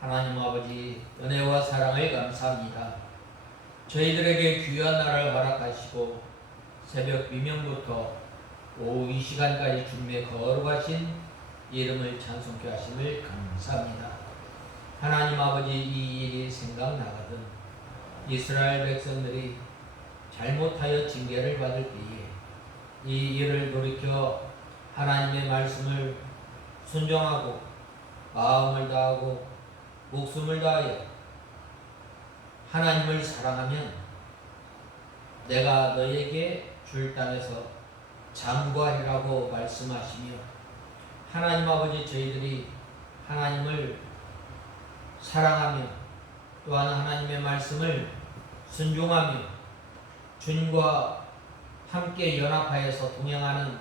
하나님 아버지 은혜와 사랑을 감사합니다. 저희들에게 귀한 날을 허락하시고 새벽 미명부터 오후 이 시간까지 주님의 거룩하신 이름을 찬송케 하심을 감사합니다. 하나님 아버지, 이 일이 생각나거든 이스라엘 백성들이 잘못하여 징계를 받을 때에 이 일을 돌이켜 하나님의 말씀을 순종하고 마음을 다하고 목숨을 다하여 하나님을 사랑하면 내가 너에게 줄 땅에서 장구하리라고 말씀하시며, 하나님 아버지, 저희들이 하나님을 사랑하며 또한 하나님의 말씀을 순종하며 주님과 함께 연합하여서 동행하는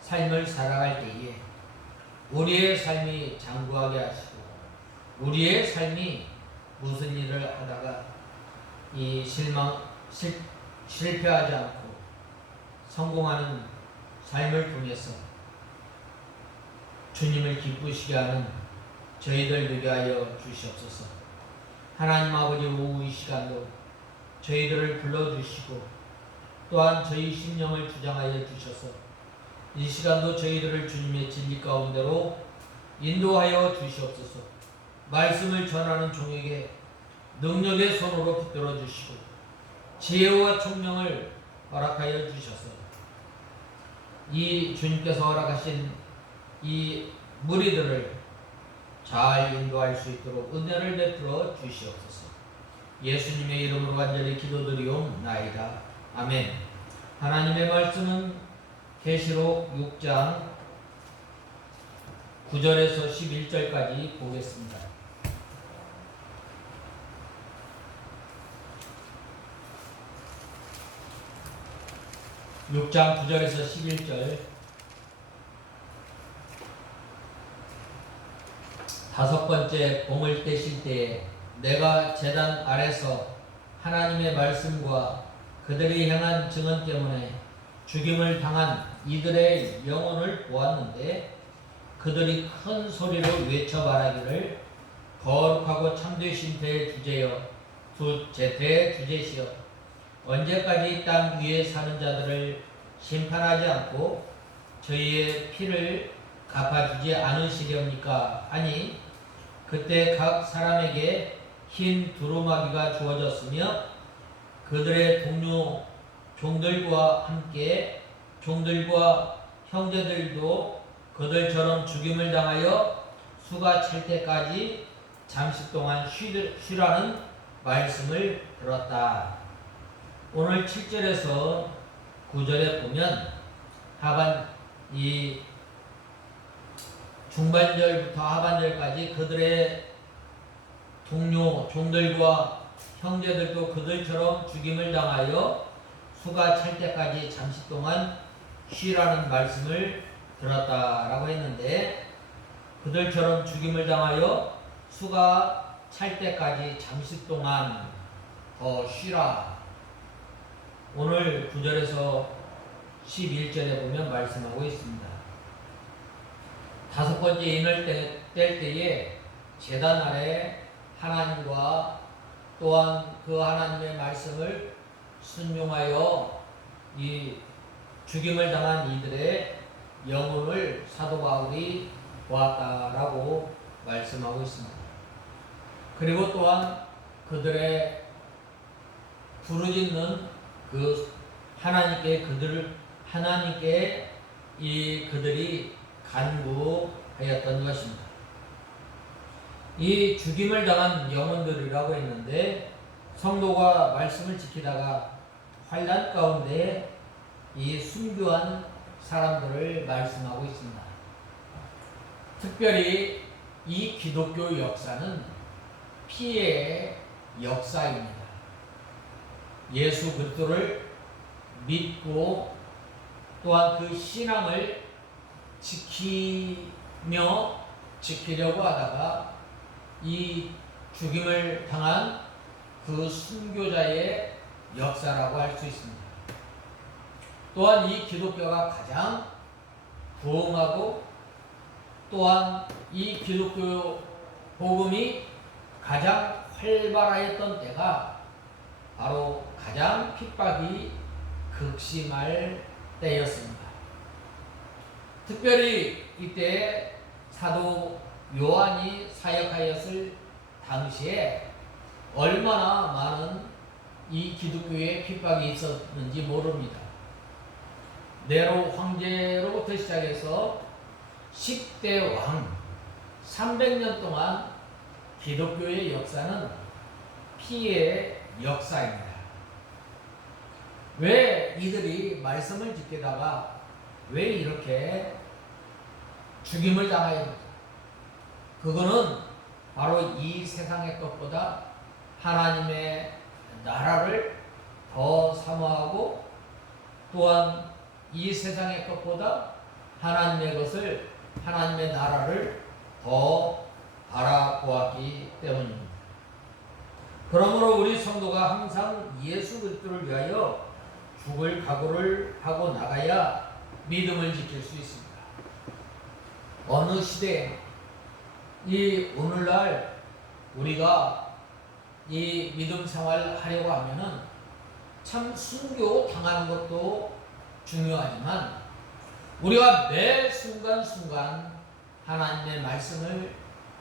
삶을 살아갈 때에 우리의 삶이 장구하게 하시고 우리의 삶이 무슨 일을 하다가 이 실패하지 않고 성공하는 삶을 통해서 주님을 기쁘시게 하는 저희들 되게 하여 주시옵소서. 하나님 아버지, 오후 이 시간도 저희들을 불러주시고 또한 저희 심령을 주장하여 주셔서 이 시간도 저희들을 주님의 진리 가운데로 인도하여 주시옵소서. 말씀을 전하는 종에게 능력의 손으로 붙들어 주시고 지혜와 총명을 허락하여 주셔서 이 주님께서 허락하신 이 무리들을 잘 인도할 수 있도록 은혜를 베풀어 주시옵소서. 예수님의 이름으로 간절히 기도드리옵나이다. 아멘. 하나님의 말씀은 계시록 6장 9절에서 11절까지 보겠습니다. 6장 9절에서 11절. 다섯 번째 봉을 떼실 때에 내가 제단 아래서 하나님의 말씀과 그들이 행한 증언 때문에 죽임을 당한 이들의 영혼을 보았는데, 그들이 큰 소리로 외쳐 말하기를 거룩하고 참되신 대주제여 대주제시여, 언제까지 땅 위에 사는 자들을 심판하지 않고 저희의 피를 갚아주지 않으시렵니까? 아니, 그때 각 사람에게 흰 두루마기가 주어졌으며 그들의 동료 종들과 함께 종들과 형제들도 그들처럼 죽임을 당하여 수가 찰 때까지 잠시 동안 쉬라는 말씀을 들었다. 오늘 7절에서 9절에 보면 이 중반절부터 하반절까지 그들의 동료 종들과 형제들도 그들처럼 죽임을 당하여 수가 찰 때까지 잠시 동안 쉬라는 말씀을 들었다라고 했는데, 그들처럼 죽임을 당하여 수가 찰 때까지 잠시 동안 더 쉬라. 오늘 9절에서 11절에 보면 말씀하고 있습니다. 다섯 번째 인을 뗄 때에 제단 아래 하나님과 또한 그 하나님의 말씀을 순종하여 이 죽임을 당한 이들의 영혼을 사도 바울이 보았다라고 말씀하고 있습니다. 그리고 또한 그들의 부르짖는 그 하나님께 그들이 간구하였던 것입니다. 이 죽임을 당한 영혼들이라고 했는데, 성도가 말씀을 지키다가 환난 가운데 이 순교한 사람들을 말씀하고 있습니다. 특별히 이 기독교 역사는 피해의 역사입니다. 예수 그리스도를 믿고 또한 그 신앙을 지키려고 하다가 이 죽임을 당한 그 순교자의 역사라고 할 수 있습니다. 또한 이 기독교가 가장 부흥하고 또한 이 기독교 복음이 가장 활발하였던 때가 바로 가장 핍박이 극심할 때였습니다. 특별히 이때 사도 요한이 사역하였을 당시에 얼마나 많은 이 기독교의 핍박이 있었는지 모릅니다. 네로 황제로부터 시작해서 10대 왕 300년 동안 기독교의 역사는 피해의 역사입니다. 왜 이들이 말씀을 지키다가 왜 이렇게 죽임을 당하였는가? 그거는 바로 이 세상의 것보다 하나님의 나라를 더 사모하고 또한 이 세상의 것보다 하나님의 것을, 하나님의 나라를 더 바라보았기 때문입니다. 그러므로 우리 성도가 항상 예수 그리스도를 위하여 죽을 각오를 하고 나가야 믿음을 지킬 수 있습니다. 어느 시대에 이 오늘날 우리가 이 믿음 생활을 하려고 하면은 참 순교 당하는 것도 중요하지만 우리가 매 순간순간 하나님의 말씀을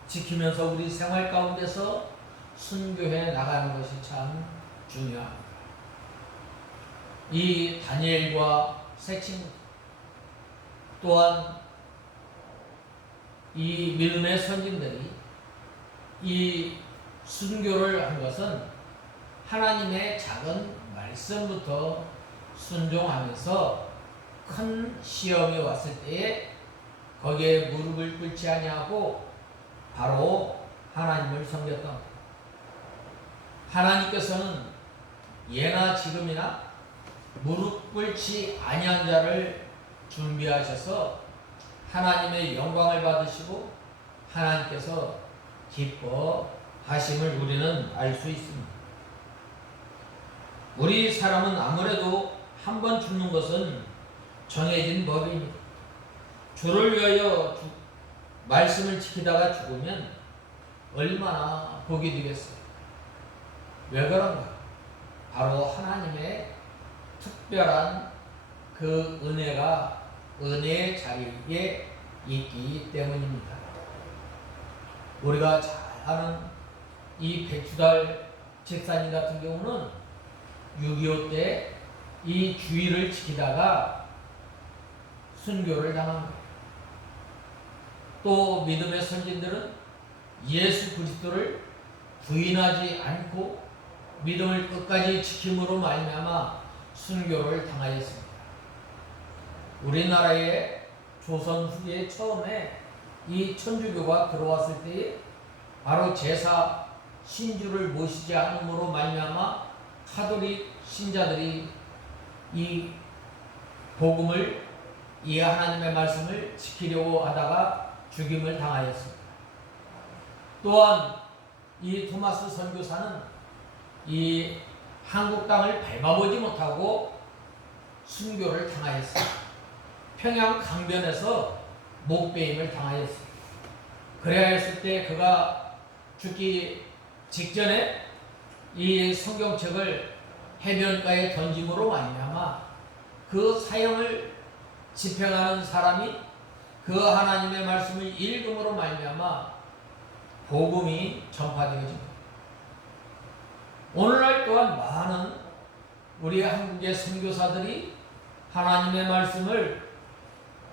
지키면서 우리 생활 가운데서 순교해 나가는 것이 참 중요합니다. 이 다니엘과 세 친구 또한 이 믿음의 선진들이 이 순교를 한 것은 하나님의 작은 말씀부터 순종하면서 큰 시험이 왔을 때에 거기에 무릎을 꿇지 아니하고 바로 하나님을 섬겼던 것. 하나님께서는 예나 지금이나 무릎 꿇지 아니한 자를 준비하셔서 하나님의 영광을 받으시고 하나님께서 기뻐하심을 우리는 알 수 있습니다. 우리 사람은 아무래도 한 번 죽는 것은 정해진 법입니다. 주를 위하여 말씀을 지키다가 죽으면 얼마나 복이 되겠어요. 왜 그런가? 바로 하나님의 특별한 그 은혜가 은혜의 자리에 있기 때문입니다. 우리가 잘 아는 이 백주달 집사님 같은 경우는 6.25 때 이 주의를 지키다가 순교를 당한 거예요. 또 믿음의 선진들은 예수 그리스도를 부인하지 않고 믿음을 끝까지 지킴으로 말미암아 순교를 당하였습니다. 우리나라의 조선 후기에 처음에 이 천주교가 들어왔을 때에 바로 제사 신주를 모시지 않음으로 말미암아 카톨릭 신자들이 이 복음을, 이 하나님의 말씀을 지키려고 하다가 죽임을 당하였습니다. 또한 이 토마스 선교사는 이 한국 땅을 밟아보지 못하고 순교를 당하였습니다. 평양 강변에서 목베임을 당하였습니다. 그래야 했을 때 그가 죽기 직전에 이 성경책을 해변가에 던짐으로 말미암아 그 사형을 집행하는 사람이 그 하나님의 말씀을 읽음으로 말미암아 복음이 전파되어집니다. 오늘날 또한 많은 우리 한국의 선교사들이 하나님의 말씀을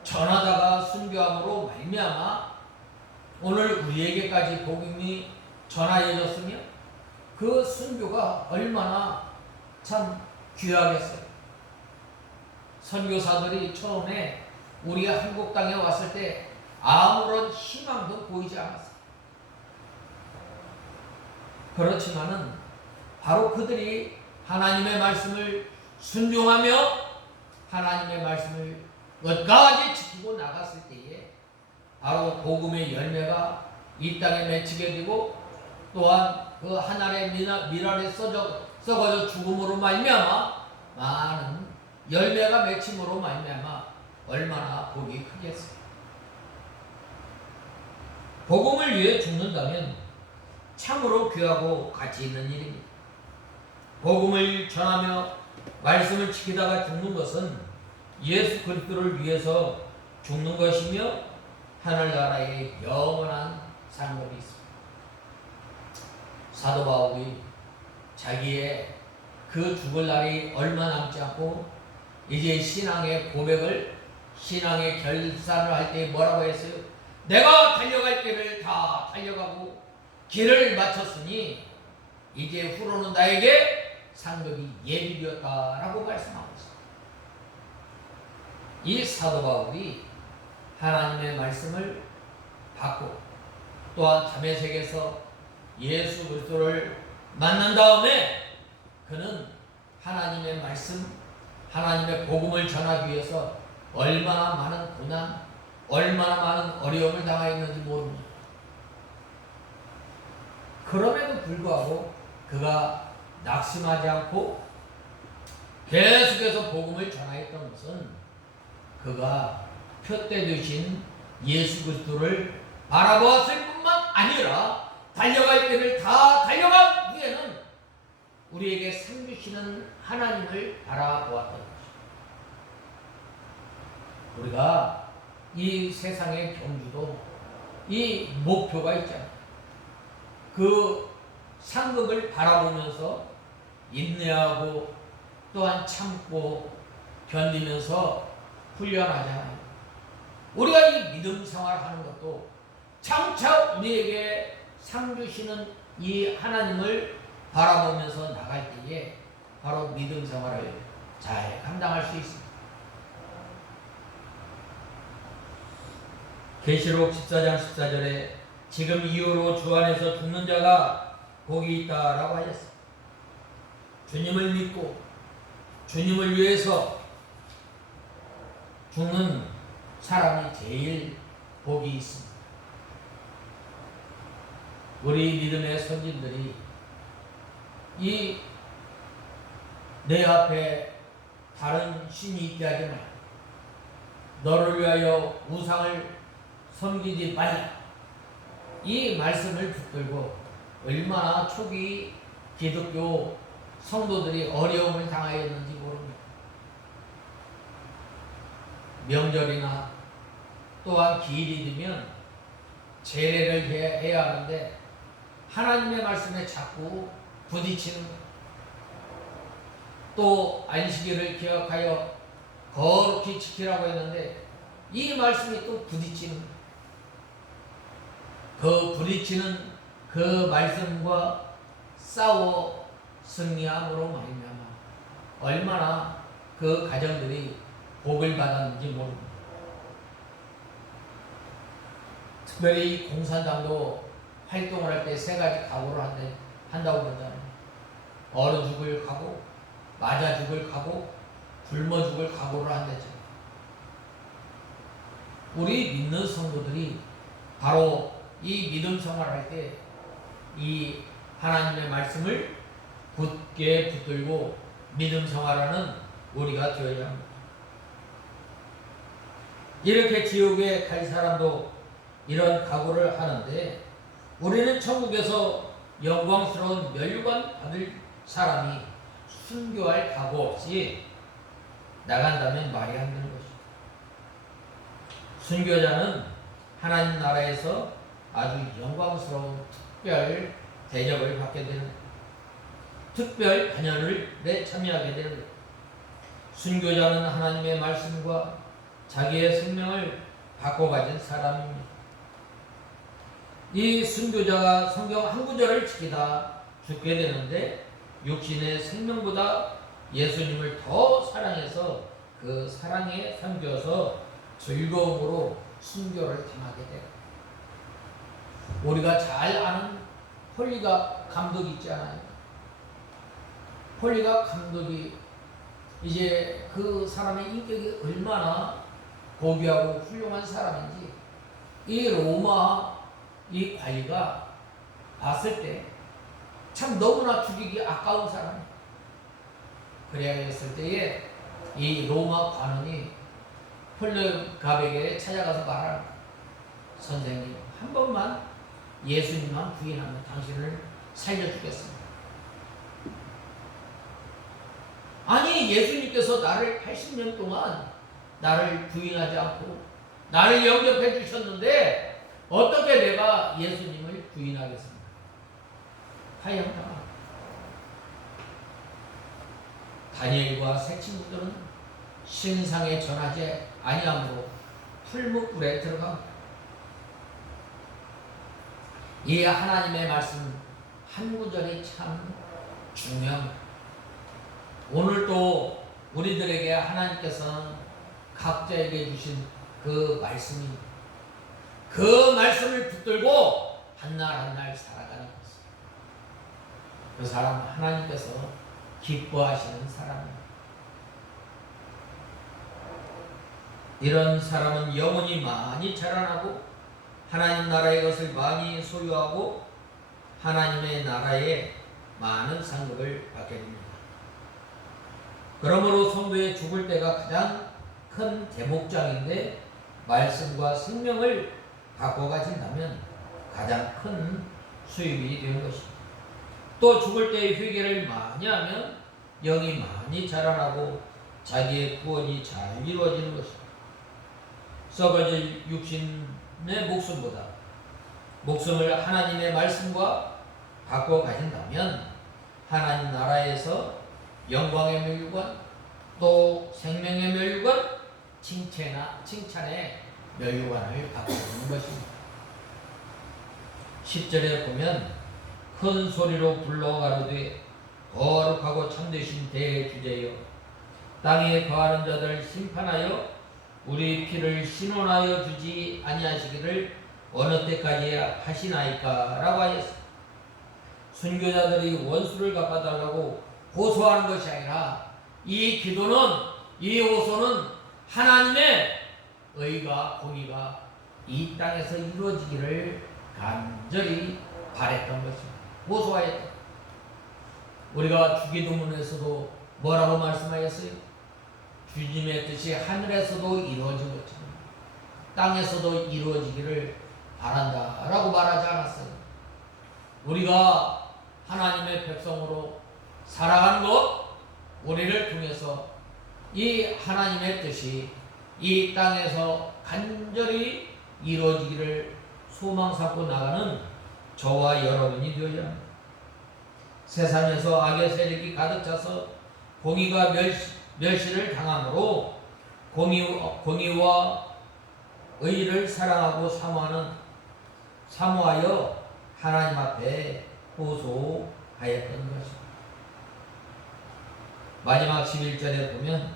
전하다가 순교함으로 말미암아 오늘 우리에게까지 복음이 전하여졌으며 그 순교가 얼마나 참 귀하겠어요. 선교사들이 처음에 우리 한국 땅에 왔을 때 아무런 희망도 보이지 않았어요. 그렇지만은 바로 그들이 하나님의 말씀을 순종하며 하나님의 말씀을 끝까지 지키고 나갔을 때에 바로 복음의 열매가 이 땅에 맺히게 되고 또한 그 하늘의 미랄에 썩어져 죽음으로 말미암아 많은 열매가 맺힘으로 말미암아 얼마나 복이 크겠어요. 복음을 위해 죽는다면 참으로 귀하고 가치 있는 일입니다. 복음을 전하며 말씀을 지키다가 죽는 것은 예수 그리스도를 위해서 죽는 것이며 하늘나라에 영원한 상급이 있습니다. 사도 바울이 자기의 그 죽을 날이 얼마 남지 않고 이제 신앙의 고백을, 신앙의 결산을 할 때 뭐라고 했어요? 내가 달려갈 길을 다 달려가고 길을 마쳤으니 이제 후로는 나에게 상급이 예비되었다라고 말씀하고 있습니다. 이 사도 바울이 하나님의 말씀을 받고 또한 다메섹에서 예수 그리스도를 만난 다음에 그는 하나님의 말씀, 하나님의 복음을 전하기 위해서 얼마나 많은 고난, 얼마나 많은 어려움을 당하였는지 모릅니다. 그럼에도 불구하고 그가 낙심하지 않고 계속해서 복음을 전하였던 것은 그가 표때 되신 예수 그리스도를 바라보았을 뿐만 아니라 달려갈 길을 다 달려간 후에는 우리에게 상 주시는 하나님을 바라보았던 것입니다. 우리가 이 세상의 경주도 이 목표가 있잖아요. 그 상급을 바라보면서 인내하고 또한 참고 견디면서 훈련하잖아요. 우리가 이 믿음 생활하는 것도 장차 우리에게 상 주시는 이 하나님을 바라보면서 나갈 때에 바로 믿음 생활을 잘 감당할 수 있습니다. 계시록 14장 14절에 지금 이후로 주 안에서 죽는 자가 복이 있다라고 하셨습니다. 주님을 믿고 주님을 위해서 죽는 사람이 제일 복이 있습니다. 우리 믿음의 선진들이 이 내 앞에 다른 신이 있게 하지 말라, 너를 위하여 우상을 섬기지 말라, 이 말씀을 붙들고 얼마나 초기 기독교 성도들이 어려움을 당하였는지 모릅니다. 명절이나 또한 기일이 되면 제례를 해야 하는데 하나님의 말씀에 자꾸 부딪히는 것, 또 안식일을 기억하여 거룩히 지키라고 했는데 이 말씀이 또 부딪히는 것, 그 부딪히는 그 말씀과 싸워 승리함으로 말미암아 얼마나 그 가정들이 복을 받았는지 모릅니다. 특별히 공산당도 활동을 할 때 세 가지 각오를 한다고 그러잖아요. 얼어 죽을 각오, 맞아 죽을 각오, 굶어 죽을 각오를 한다죠. 우리 믿는 성도들이 바로 이 믿음 생활할 때 이 하나님의 말씀을 굳게 붙들고 믿음 생활하는 우리가 되어야 합니다. 이렇게 지옥에 갈 사람도 이런 각오를 하는데 우리는 천국에서 영광스러운 멸관 받을 사람이 순교할 각오 없이 나간다면 말이 안 되는 것입니다. 순교자는 하나님 나라에서 아주 영광스러운 특별 대접을 받게 되는, 특별 반열에 참여하게 되는 것. 순교자는 하나님의 말씀과 자기의 생명을 바꿔가진 사람입니다. 이 순교자가 성경 한 구절을 지키다 죽게 되는데 육신의 생명보다 예수님을 더 사랑해서 그 사랑에 잠겨서 즐거움으로 순교를 당하게 돼요. 우리가 잘 아는 홀리가 감독이 있잖아요. 홀리가 감독이 이제 그 사람의 인격이 얼마나 고귀하고 훌륭한 사람인지 이 로마 이 관리가 봤을 때 참 너무나 죽이기 아까운 사람이에요. 그래야 했을 때에 이 로마 관원이 홀리갑에게 찾아가서 말하는, 선생님 한 번만 예수님만 부인하면 당신을 살려주겠습니다. 아니, 예수님께서 나를 80년 동안 나를 부인하지 않고 나를 영접해 주셨는데 어떻게 내가 예수님을 부인하겠습니까? 하였다. 다니엘과 세 친구들은 신상에 전하지 아니함으로 풀무불에 들어갑니다. 이 하나님의 말씀 한 구절이 참 중요합니다. 오늘도 우리들에게 하나님께서는 각자에게 주신 그 말씀입니다. 그 말씀을 붙들고 한 날 한 날 살아가는 것입니다. 그 사람 하나님께서 기뻐하시는 사람입니다. 이런 사람은 영혼이 많이 자라나고 하나님 나라의 것을 많이 소유하고 하나님의 나라에 많은 상급을 받게 됩니다. 그러므로 성도의 죽을 때가 가장 큰 대목장인데 말씀과 생명을 갖고 가진다면 가장 큰 수입이 되는 것입니다. 또 죽을 때의 회개를 많이 하면 영이 많이 자라나고 자기의 구원이 잘 이루어지는 것입니다. 썩어질 육신의 목숨보다 목숨을 하나님의 말씀과 바꿔 가진다면 하나님 나라에서 영광의 멸관 또 생명의 멸관 칭찬의 멸관을 받게 되는 것입니다. 10절에 보면 큰 소리로 불러 가로되 거룩하고 참되신 대주제여 땅에 거하는 자들 심판하여 우리 피를 신원하여 주지 아니하시기를 어느 때까지 하시나이까 라고 하였습니다. 순교자들이 원수를 갚아달라고 호소하는 것이 아니라 이 기도는 이 호소는 하나님의 의가 공의가 이 땅에서 이루어지기를 간절히 바랬던 것입니다. 호소하였다. 우리가 주기도문에서도 뭐라고 말씀하였어요? 주님의 뜻이 하늘에서도 이루어진 것처럼 땅에서도 이루어지기를 바란다 라고 말하지 않았어요. 우리가 하나님의 백성으로 살아가는 것, 우리를 통해서 이 하나님의 뜻이 이 땅에서 간절히 이루어지기를 소망 삼고 나가는 저와 여러분이 되어야 합니다. 세상에서 악의 세력이 가득 차서 공의가 멸시를 당함으로 공의와 의를 사랑하고 사모하여 하나님 앞에 호소하였던 것입니다. 마지막 11절에 보면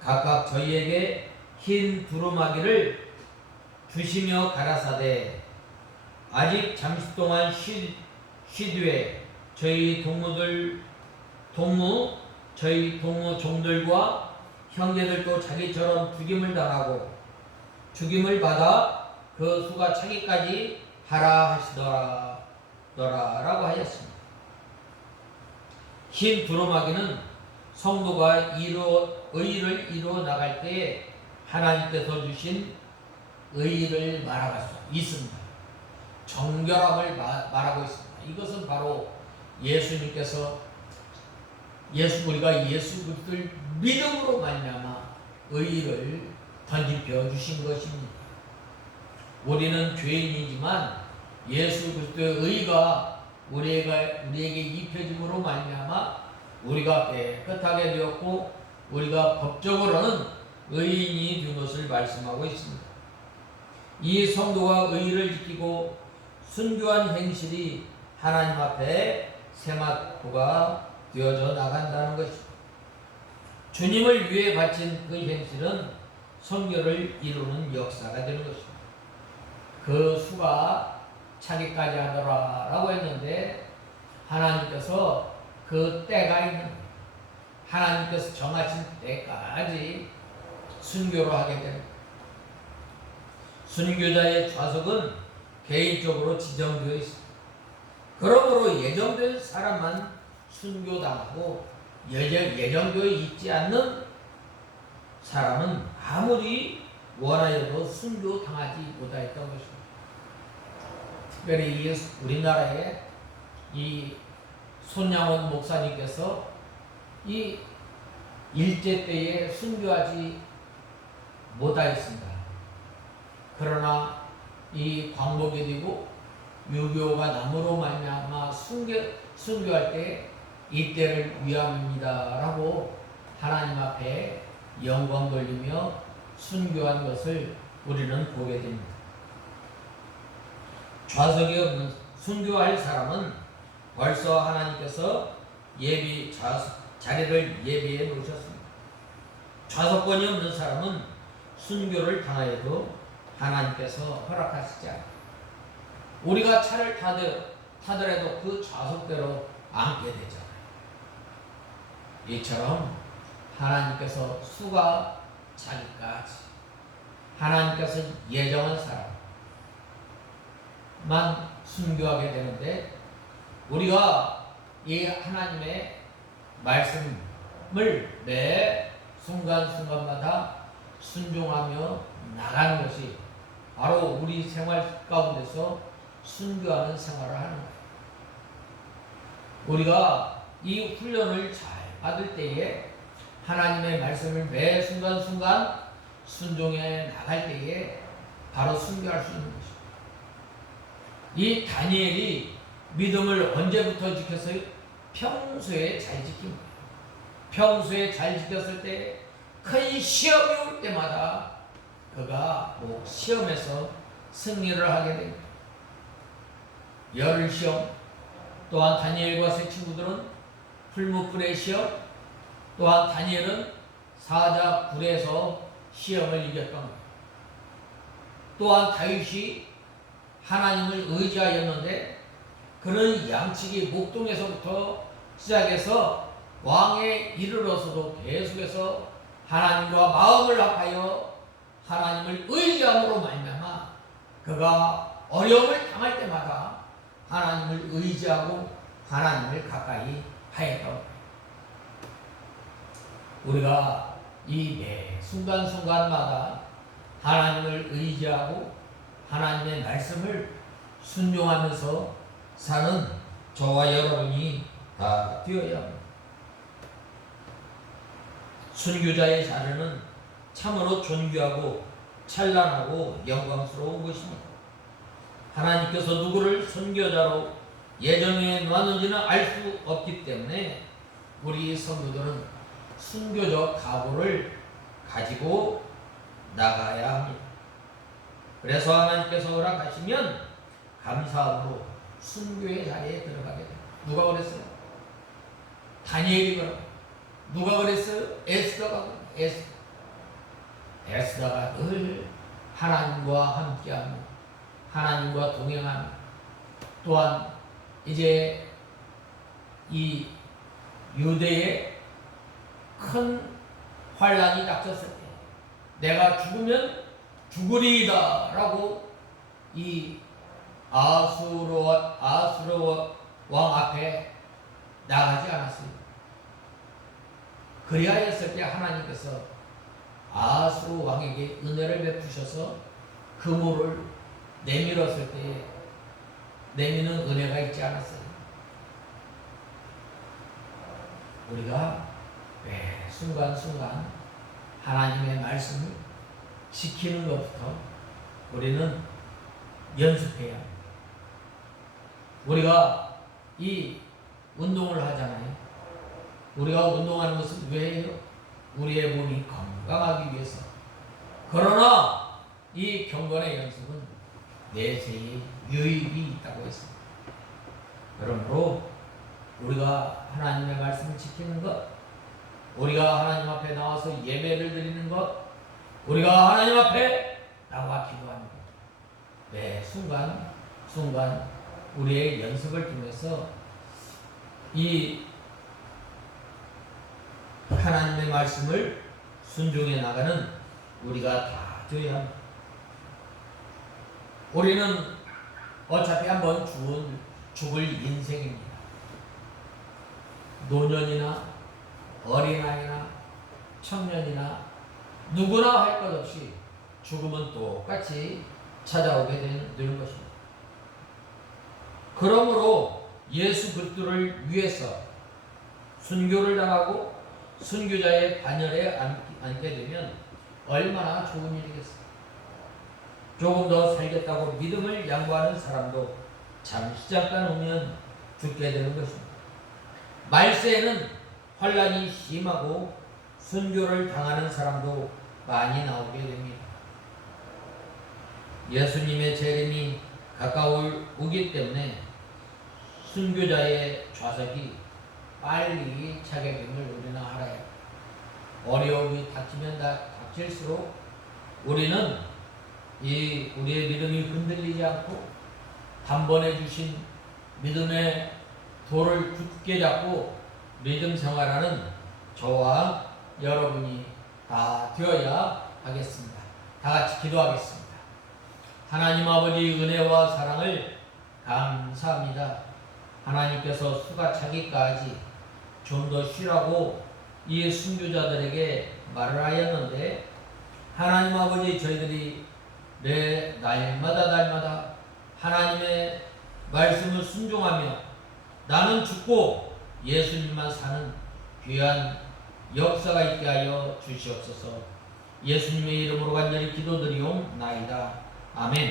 각각 저희에게 흰 두루마기를 주시며 가라사대 아직 잠시 동안 쉬되 저희 동무 종들과 형제들도 자기처럼 죽임을 당하고 죽임을 받아 그 수가 차기까지 하라 하시더라라고 하였습니다. 흰 두루마기는 성도가 의를 이루어 나갈 때에 하나님께서 주신 의를 말할 수 있습니다. 정결함을 말하고 있습니다. 이것은 바로 우리가 예수 그리스도를 믿음으로 말미암아 의를 던집혀 주신 것입니다. 우리는 죄인이지만 예수 그리스도의 의가 우리에게 입혀짐으로 말미암아 우리가 깨끗하게 되었고 우리가 법적으로는 의인이 된 것을 말씀하고 있습니다. 이 성도가 의를 지키고 순교한 행실이 하나님 앞에 세마포가 되어져 나간다는 것입니다. 주님을 위해 바친 그 행실은 선교를 이루는 역사가 되는 것입니다. 그 수가 차기까지 하더라 라고 했는데 하나님께서 그 때가 있는 하나님께서 정하신 때까지 순교를 하게 됩니다. 순교자의 좌석은 개인적으로 지정되어 있습니다. 그러므로 예정된 사람만 순교당하고 예정되어 있지 않는 사람은 아무리 원하여도 순교당하지 못하였던 것입니다. 특별히 이 우리나라에 이 손양원 목사님께서 이 일제 때에 순교하지 못하였습니다. 그러나 이 광복이 되고 6.25가 남으로 말미암아 순교할 때 이때를 위함입니다라고 하나님 앞에 영광 돌리며 순교한 것을 우리는 보게 됩니다. 좌석이 없는 순교할 사람은 벌써 하나님께서 자리를 예비해 놓으셨습니다. 좌석권이 없는 사람은 순교를 당하여도 하나님께서 허락하시지 않아요. 우리가 차를 타더라도 그 좌석대로 앉게 되잖아요. 이처럼 하나님께서 수가 차기까지 하나님께서 예정한 사람만 순교하게 되는데, 우리가 이 하나님의 말씀을 매 순간순간마다 순종하며 나가는 것이 바로 우리 생활 가운데서 순교하는 생활을 하는 거예요. 우리가 이 훈련을 잘 받을 때에 하나님의 말씀을 매 순간순간 순종해 나갈 때에 바로 순교할 수 있는 것입니다. 이 다니엘이 믿음을 언제부터 지켰어요? 평소에 잘 지킨 거예요. 평소에 잘 지켰을 때 큰 시험이 올 때마다 그가 꼭 시험에서 승리를 하게 됩니다. 열흘 시험, 또한 다니엘과 세 친구들은 풀무불의 시험, 또한 다니엘은 사자 불에서 시험을 이겼던 거예요. 또한 다윗이 하나님을 의지하였는데 그는 양치기 목동에서부터 시작해서 왕에 이르러서도 계속해서 하나님과 마음을 합하여 하나님을 의지함으로 말미암아 그가 어려움을 당할 때마다 하나님을 의지하고 하나님을 가까이 하였던 거예요. 우리가 이 매 순간순간마다 하나님을 의지하고 하나님의 말씀을 순종하면서 사는 저와 여러분이 다 되어야 합니다. 순교자의 자리는 참으로 존귀하고 찬란하고 영광스러운 것입니다. 하나님께서 누구를 선교자로 예정해 놓았는지는 알 수 없기 때문에 우리 성도들은 순교적 각오를 가지고 나가야 합니다. 그래서 하나님께서 허락하시면 감사함으로 순교의 자리에 들어가게 됩니다. 누가 그랬어요? 다니엘이 그러고, 누가 그랬어요? 에스더가 그랬어요. 에스더가 늘 하나님과 함께하며 하나님과 동행하며, 또한 이제 이 유대에 큰 환란이 닥쳤을 때 내가 죽으면 죽으리이다 라고 이 아수르 왕 앞에 나가지 않았습니다. 그리하였을 때 하나님께서 아수르 왕에게 은혜를 베푸셔서 그물을 내밀었을 때 내미는 은혜가 있지 않았어요. 우리가 매 순간순간 하나님의 말씀을 지키는 것부터 우리는 연습해야 합니다. 우리가 이 운동을 하잖아요. 우리가 운동하는 것은 왜요? 우리의 몸이 건강하기 위해서. 그러나 이 경건의 연습은 내세에 유익이 있다고 했습니다. 그러므로 우리가 하나님의 말씀을 지키는 것, 우리가 하나님 앞에 나와서 예배를 드리는 것, 우리가 하나님 앞에 나와 기도하는 것, 매 순간 우리의 연습을 통해서 이 하나님의 말씀을 순종해 나가는 우리가 다 되어야 합니다. 우리는 어차피 한번 죽을 인생입니다. 노년이나 어린아이나 청년이나 누구나 할 것 없이 죽음은 똑같이 찾아오게 되는 것입니다. 그러므로 예수 그리스도를 위해서 순교를 당하고 순교자의 반열에 앉게 되면 얼마나 좋은 일이겠어요. 조금 더 살겠다고 믿음을 양보하는 사람도 잠시 잠깐 오면 죽게 되는 것입니다. 말세에는 환란이 심하고 순교를 당하는 사람도 많이 나오게 됩니다. 예수님의 재림이 가까우기 때문에 순교자의 좌석이 빨리 차게 됨을 우리는 알아요. 어려움이 닥치면 닥칠수록 우리는 우리의 믿음이 흔들리지 않고 단번에 주신 믿음의 돌을 굳게 잡고 믿음 생활하는 저와 여러분이 다 되어야 하겠습니다. 다 같이 기도하겠습니다. 하나님 아버지 은혜와 사랑을 감사합니다. 하나님께서 수가 차기까지 좀 더 쉬라고 이 순교자들에게 말을 하였는데, 하나님 아버지 저희들이 날마다 하나님의 말씀을 순종하며 나는 죽고 예수님만 사는 귀한 역사가 있게 하여 주시옵소서. 예수님의 이름으로 간절히 기도드리옵나이다. 아멘.